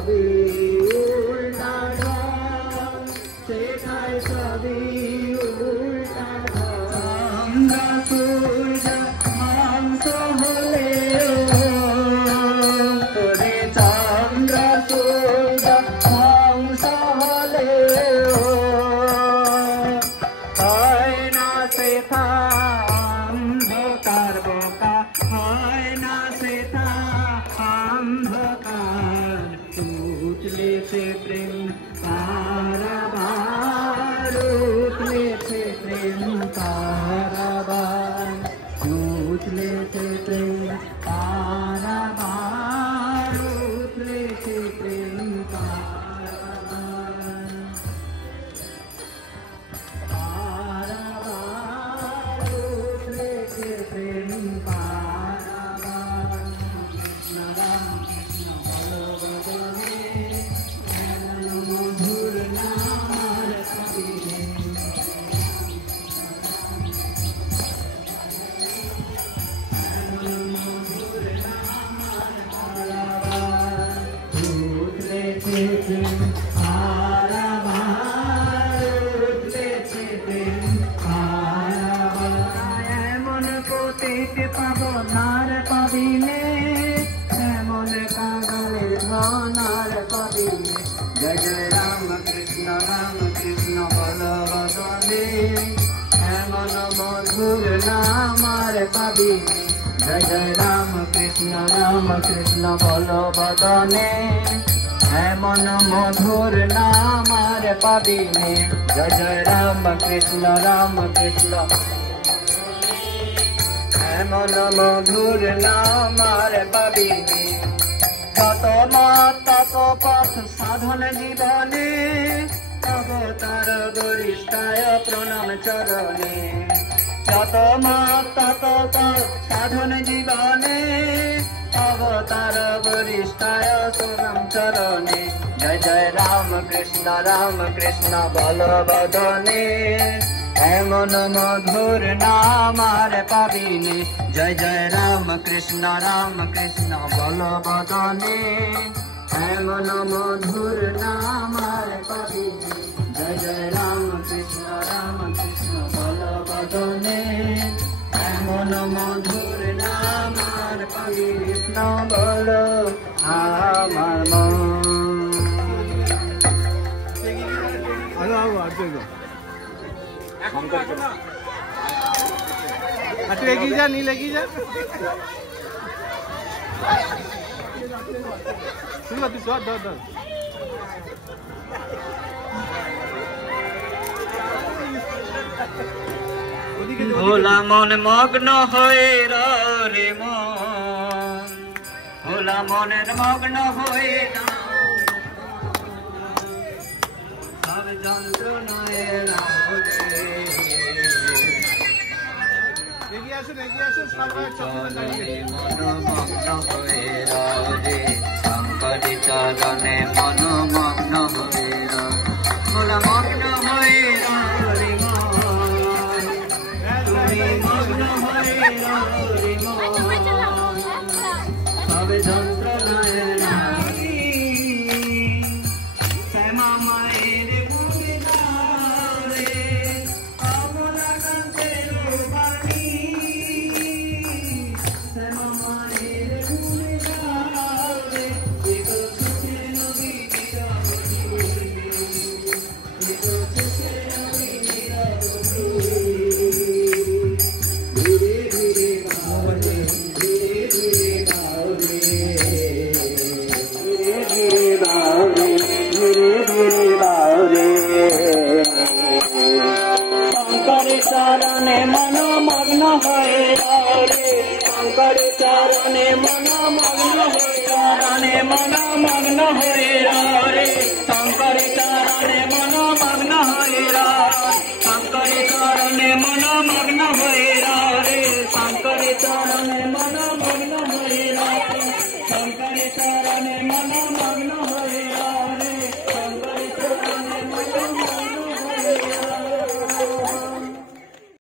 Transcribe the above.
সবই উল্টা ঢং, সেখায় সবই উল্টা ঢং। চন্দ্র সূর্য মাংস হলেও ওরে চন্দ্র সূর্য মাংস হলেও হয় না সেথা অন্ধকার বোকা, হয় না সেথা অন্ধকার। উঠলেছে প্রেম পারাবার, উঠলেছে প্রেম পারাবার, উঠলেছে প্রেম পারাবার, উঠলেছে প্রেম পারাবার। পারাবার উঠলেছে প্রেম পারাবার। কৃষ্ণ রাম কৃষ্ণ বলো বদনে, এমন মধুর নাম কবিরে। এমন মধুর নাম পারাবার, উঠলেছে প্রেম পারাবার, উঠলেছে প্রেম পারাবার। এমন পতিত পাবনার পাবিনে, এমন কাঙালের ধনার পাবিনে। জয় জয় রাম কৃষ্ণ বল বদনে, এমন মধুর নাম আর পাবিনে। জয় জয় রাম কৃষ্ণ বল বদনে, এমন মধুর নাম আর পাবিনে। জয় জয় রাম কৃষ্ণ এমন মধুর নাম আর পাবিনে। যত মত তত পথ সাধন জীবনে, অবতার গরিষ্ঠায় প্রণাম চরণে। যত মত তত পথ সাধন জীবনে, অবতার গরিষ্ঠায় প্রণাম চরণে। জয় জয় রাম কৃষ্ণ বল বদনে, এমন মধুর নাম আর পাবিনে। জয় জয় রাম কৃষ্ণ বল বদনে, এমন মধুর নাম আর পাবিনে। জয় জয় রাম কৃষ্ণ বল বদনে, এমন মধুর নাম আর পাবিনে। কৃষ্ণ বল আমার মন। तू एगी जा नहीं लगी जा ভোলা মন মগ্ন হয়ে রে মন, ভোলা মনের মগ্ন হয়ে সব যন্ত্রণায় মনমগ্ন হয়ে রে, শঙ্করী চরণে মনমগ্ন হয়ে ভোলা মগ্ন হয়ে রে মন, তুমি মগ্ন হয়ে রে মন, সব যন্ত্রণায় নারী। শ্যামা মায়ের বুকে রে অমলা কান্তের বাণী, শ্যামা মায়ের বুকে রে এগো সুখে নবী নিরবধি, এগো সুখে নবী নিরবধি। ধীরে ধীরে বাউলে, ধীরে ধীরে বাউলে, ধীরে ধীরে বাউলে, ধীরে ধীরে বাউলে। শঙ্কর চরণে মনমগ্ন হয়ে রে, শঙ্কর চরণে মনমগ্ন হয়ে, চরণে মনমগ্ন হয়ে রে, শঙ্কর চরণে মনমগ্ন হয়ে রে, শঙ্কর চরণে মনমগ্ন হয়ে রে, শঙ্কর চরণে মনমগ্ন হয়ে রে, শঙ্কর চরণে মনমগ্ন হয়ে।